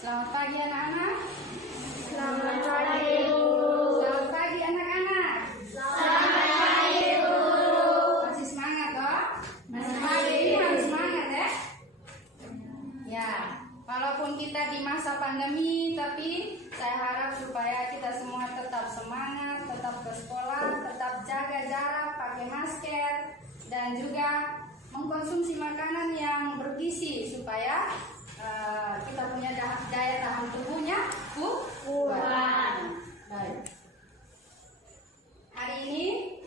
Selamat pagi anak-anak. Selamat pagi, Bu. Selamat pagi anak-anak. Selamat pagi, Bu. Masih semangat toh? Masih pagi ini harus semangat ya. Ya, walaupun kita di masa pandemi, tapi saya harap supaya kita semua tetap semangat, tetap ke sekolah, tetap jaga jarak, pakai masker, dan juga mengkonsumsi makanan yang bergizi supaya kita punya daya tahan tubuhnya kuat. Baik. Hari ini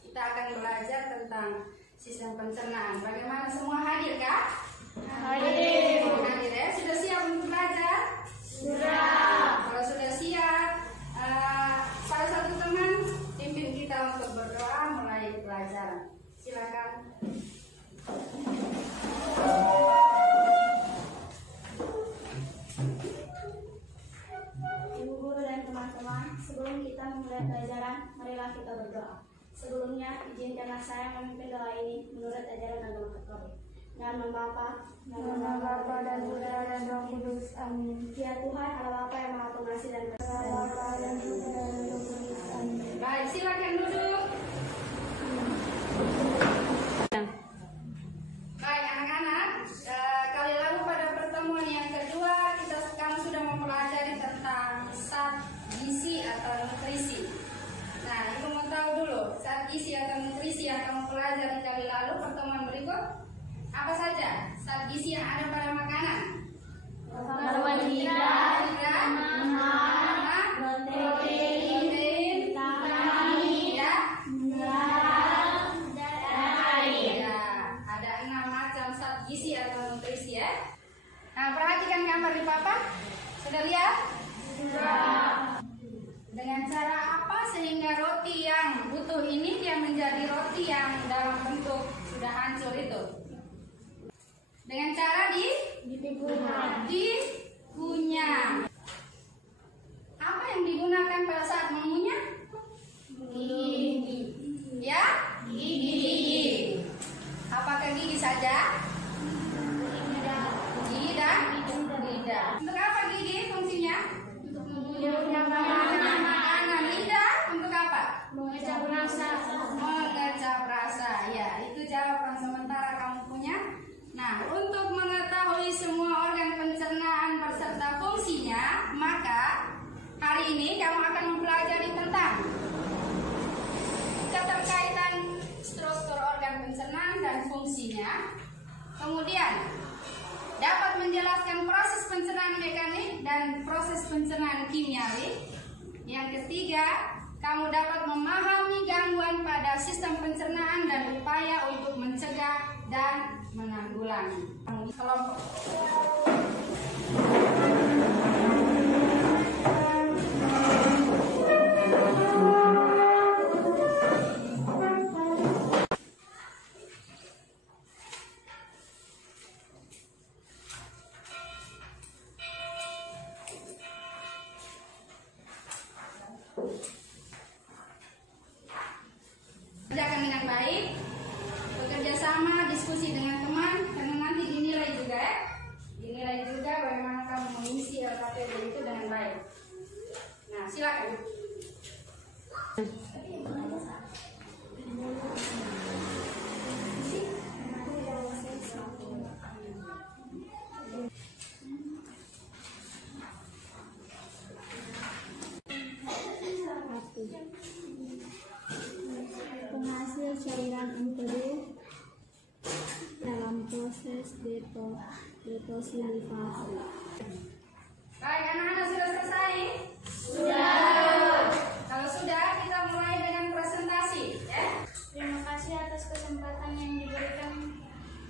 kita akan belajar tentang sistem pencernaan. Bagaimana, semua hadir kah? Hadir. Hadir ya. Sudah siap untuk belajar? Sudah. Kalau sudah siap, salah satu teman pimpin kita untuk berdoa mulai pelajaran. Silakan. Ibu guru dan teman-teman, sebelum kita memulai pelajaran, marilah kita berdoa. Sebelumnya, izinkanlah saya memimpin doa ini menurut ajaran agama Katolik. Nama Bapa dan Putra dan Roh Kudus. Amin. Ya Tuhan, Allah Bapa yang Maha Pengasih dan Baik, silakan duduk. Baik anak-anak, kali lalu pada pertemuan yang kedua kamu sudah mempelajari tentang zat gizi atau nutrisi. Nah, ibu mau tahu dulu zat gizi atau nutrisi yang kamu pelajari kali lalu pertemuan berikut apa saja zat gizi yang ada pada makanan? Karbohidrat, lemak, protein, vitamin, ya. Ya, ada 6 macam zat gizi atau nutrisi ya. Nah, perhatikan gambar di papan. Sudah lihat? Sudah. Dengan cara apa sehingga roti yang utuh ini dia menjadi roti yang dalam bentuk sudah hancur itu? Dengan cara dikunyah. Apa yang digunakan pada saat mengunyah? Gigi. Ya? Gigi. Apakah gigi saja? Gigi dan lidah. Untuk apa gigi fungsinya? Untuk mengunyah Makanan. Lidah untuk apa? mengecap rasa. Mengecap rasa. Ya, itu jawaban sementara kamu punya. Nah, untuk mengetahui semua organ pencernaan beserta fungsinya, maka hari ini kamu akan mempelajari tentang keterkaitan struktur organ pencernaan dan fungsinya. Kemudian dapat menjelaskan proses pencernaan mekanik dan proses pencernaan kimiawi. Yang ketiga, kamu dapat memahami gangguan pada sistem pencernaan dan upaya untuk mencegah dan menanggulangi. Kelompok kerjakan dengan baik, bekerja sama, diskusi dengan teman, karena nanti dinilai juga ya. Dinilai juga bagaimana kamu mengisi LKPD itu dengan baik. Nah, silakan. penghasil cairan empedu dalam proses detoksifikasi. Baik, anak-anak sudah selesai? Sudah. Kalau sudah, kita mulai dengan presentasi ya. Terima kasih atas kesempatan yang diberikan.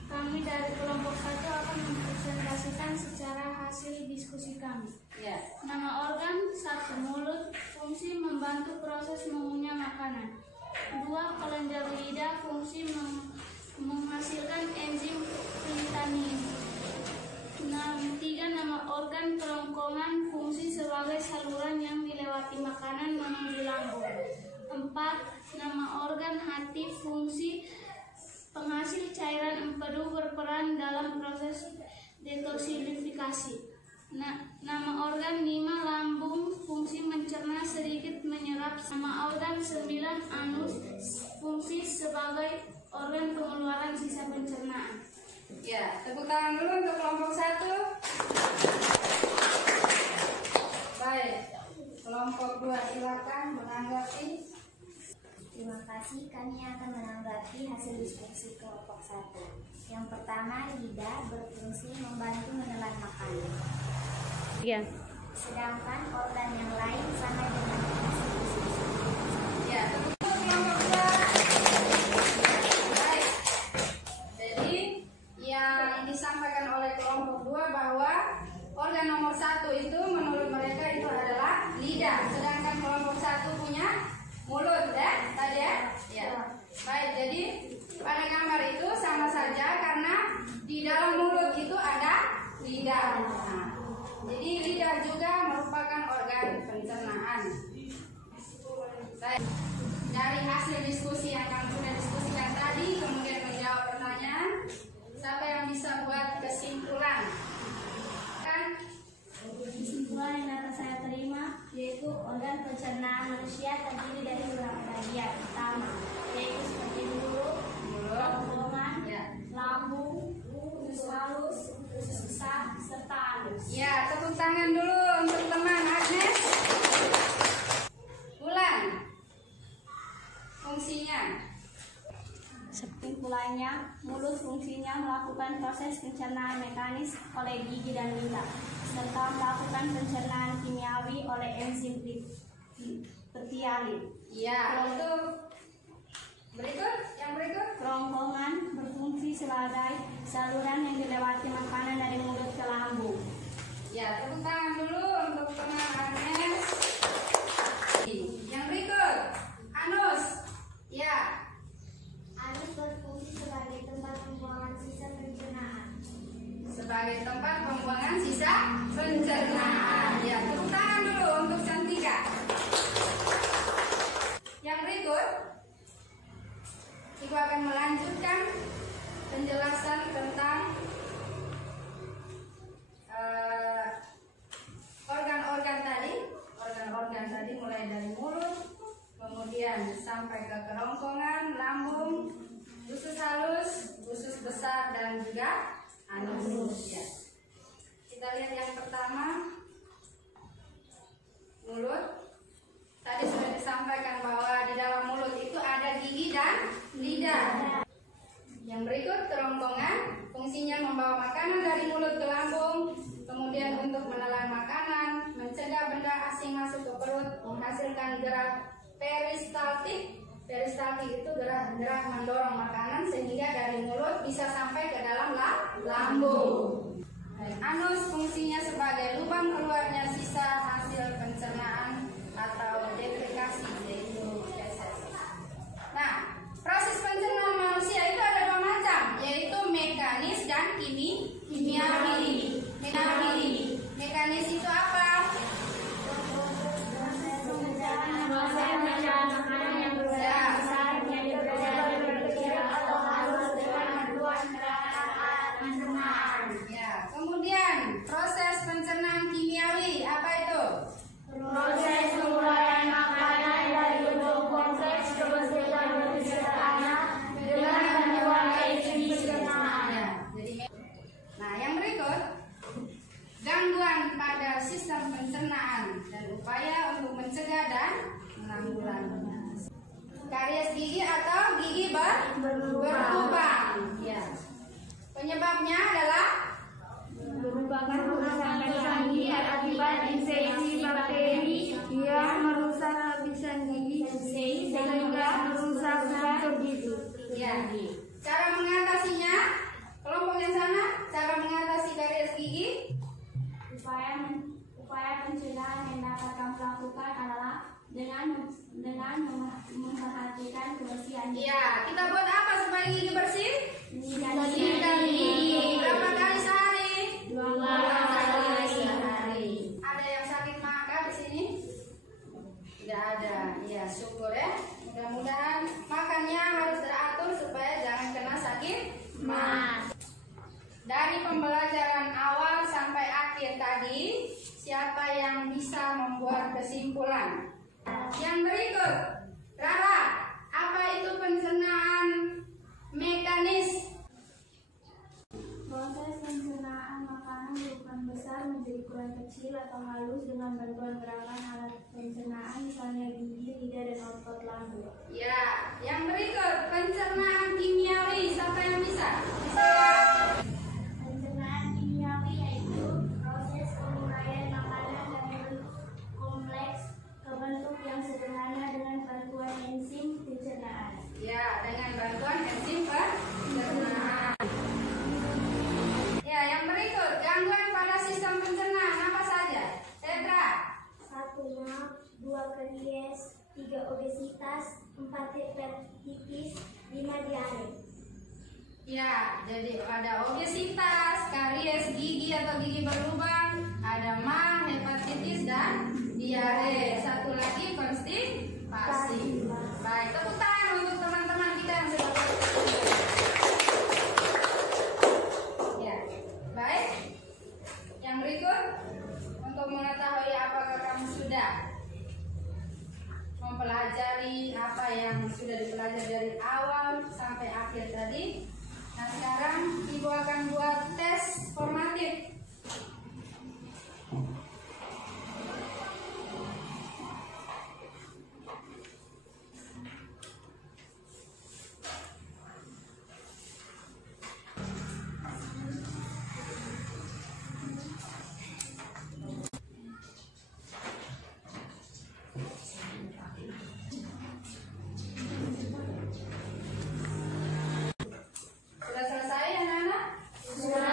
Kami dari kelompok 1 akan mempresentasikan secara hasil diskusi kami. Ya. Nama organ 1. Mulut, fungsi membantu proses mengunyah makanan. 2. Kelenjar lidah, fungsi menghasilkan enzim vitamin. 3. Nama organ kerongkongan, fungsi sebagai saluran yang dilewati makanan menuju lambung. 4. Nama organ hati, fungsi penghasil cairan empedu berperan dalam proses detoksifikasi. Nama organ 5 lambung, fungsi mencerna sedikit menyerap. Nama organ 9 anus, fungsi sebagai organ pengeluaran sisa pencernaan. Ya, tepuk tangan dulu untuk kelompok 1. Baik, kelompok 2 silakan menanggapi. Terima kasih, kami akan menanggapi hasil diskusi kelompok 1. Yang pertama, lidah berfungsi membantu menelan makanan. Iya. Sedangkan organ yang lain sama dengan fungsi. Ya, tepuk tangan kelompok 2. Baik. Jadi, yang disampaikan oleh kelompok 2 bahwa organ nomor 1 itu menurut mereka itu adalah lidah, sedangkan kelompok 1 punya mulut, ya, tadi ya. Ya. Baik, jadi pada gambar itu sama saja karena di dalam mulut itu ada lidah. Nah, jadi lidah juga merupakan organ pencernaan. Baik. Dari hasil diskusi yang kami sudah diskusikan tadi, kemudian menjawab pertanyaan, siapa yang bisa buat kesimpulan? Kan? Kesimpulan yang dapat saya terima yaitu organ pencernaan manusia terdiri dari beberapa bagian utama, yaitu seperti mulut, kerongkongan, Ya. lambung, usus halus, usus besar, serta anus. Ya, tepuk tangan dulu untuk teman Agnes. Bulan. Fungsinya. Kesimpulannya, mulut fungsinya melakukan proses pencernaan mekanis oleh gigi dan lidah, serta melakukan pencernaan kimiawi oleh enzim pertialin. Ya, itu berikut, yang berikut. Kerongkongan berfungsi sebagai saluran yang dilewati makanan dari mulut ke lambung. Ya, tepuk tangan dulu untuk teman Agnes. Yang berikut, anus. Ya. Anus berfungsi sebagai tempat pembuangan sisa pencernaan. Sebagai tempat pembuangan sisa pencernaan. Ya, tepuk tangan dulu untuk Cantika. Yang berikut, Ibu akan melanjutkan penjelasan tentang organ-organ tadi mulai dari mulut, kemudian sampai ke kerongkongan, lambung, usus halus, usus besar, dan juga anus. Ya. Kita lihat yang pertama, mulut. Tadi sudah disampaikan bahwa di dalam mulut itu ada gigi dan lidah. Yang berikut, kerongkongan, fungsinya membawa makanan dari mulut ke lambung, kemudian untuk menelan makanan, mencegah benda asing masuk ke perut, menghasilkan gerak peristaltik. Peristaltik itu gerak mendorong makanan sehingga dari mulut bisa sampai ke dalam lambung. Anus fungsinya sebagai lubang keluarnya sisa hasil pencernaan atau defekasi, yaitu feses. Nah, proses pencernaan manusia itu ada dua macam, yaitu mekanis dan kimiawi. Mekanis itu apa? Ya, kemudian proses pencernaan kimiawi apa itu? Proses pengeluaran makanan dari bentuk kompleks ke bentuk yang lebih sederhana dengan bantuan enzim pencernaan. Ya, nah, yang berikut, gangguan pada sistem pencernaan dan upaya untuk mencegah dan menanggulanginya. Karies gigi atau gigi berlubang. Ya. Penyebabnya adalah Merupakan kerusakan gigi akibat infeksi bakteri yang merusak lapisan gigi sehingga merusak struktur gigi. ya. Cara mengatasinya, kelompok yang sana, cara mengatasi karies gigi. Upaya pencegahan yang dapat kamu lakukan adalah dengan memperhatikan kebersihan gigi. Ya, kita buat apa supaya gigi bersih? Sikat Gigi. Berapa kali sehari? 2 kali sehari. Ada yang sakit mata di sini? Tidak ada. Ya, syukur ya. Mudah-mudahan makannya harus teratur supaya jangan kena sakit mah. Dari pembelajaran awal sampai sampai akhir tadi, siapa yang bisa membuat kesimpulan? Yang berikut, Rara, apa itu pencernaan mekanis? Proses pencernaan makanan bukan besar menjadi ukuran kecil atau halus dengan bantuan gerakan alat pencernaan, misalnya gigi, lidah, dan otot lambung. Ya, yang berikut, pencernaan kimiawi. Siapa yang bisa? Bisa ya? Pencernaan kimiawi yaitu proses penguraian makanan dari bentuk kompleks ke bentuk yang sederhana dengan bantuan enzim pencernaan. Ya, dengan bantuan enzim pencernaan. Ya, yang berikut, gangguan pada sistem pencernaan apa saja? Tetra. 1. Maag, 2. Karies, 3. Obesitas, 4. Hepatitis, 5. Diare. Ya, jadi ada obesitas, karies gigi atau gigi berlubang, ada MAH, hepatitis, dan diare. Satu lagi konstipasi. Baik, tepuk tangan untuk teman-teman kita yang sudah ya, baik. Yang berikut, untuk mengetahui apakah kamu sudah mempelajari apa yang sudah dipelajari dari awal sampai akhir tadi. Nah, sekarang Ibu akan buat tes formatif. Sudah selesai anak-anak? Sudah.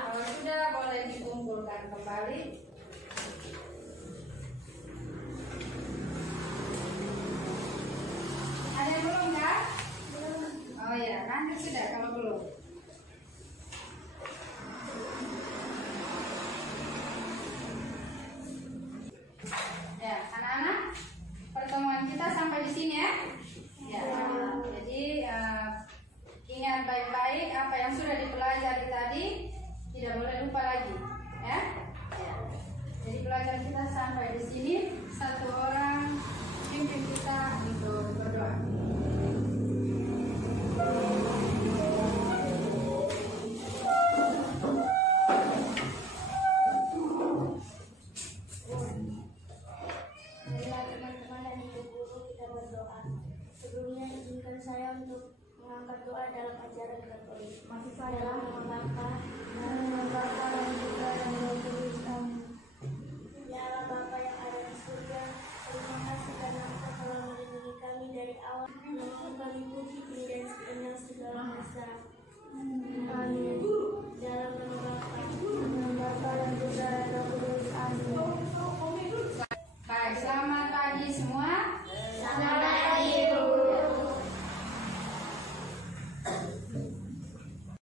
Kalau sudah, boleh dikumpulkan kembali. Ada yang belum kan? Oh ya, nanti sudah kalau belum. Ya, anak-anak, pertemuan kita sampai di sini ya. Ya, jadi ingat baik-baik apa yang sudah dipelajari tadi, tidak boleh lupa lagi, ya. Ya. Jadi pelajaran kita sampai di sini. Satu orang pimpin kita untuk berdoa. Marilah teman-teman dan ibu guru kita berdoa. Sebelumnya izinkan saya untuk mengangkat doa dalam ajaran Katolik. Masih dalam nama Bapa dan Putra dan Roh Kudus. Amin. Ya Allah Bapa yang ada di surga, terima kasih karena Engkau telah melindungi kami dari awal, menolong kami puji tinggi dan sepenuhnya segala masa. Amin. Dalam nama Bapa dan Putra dan Roh Kudus. Amin. Baik, selamat pagi semua.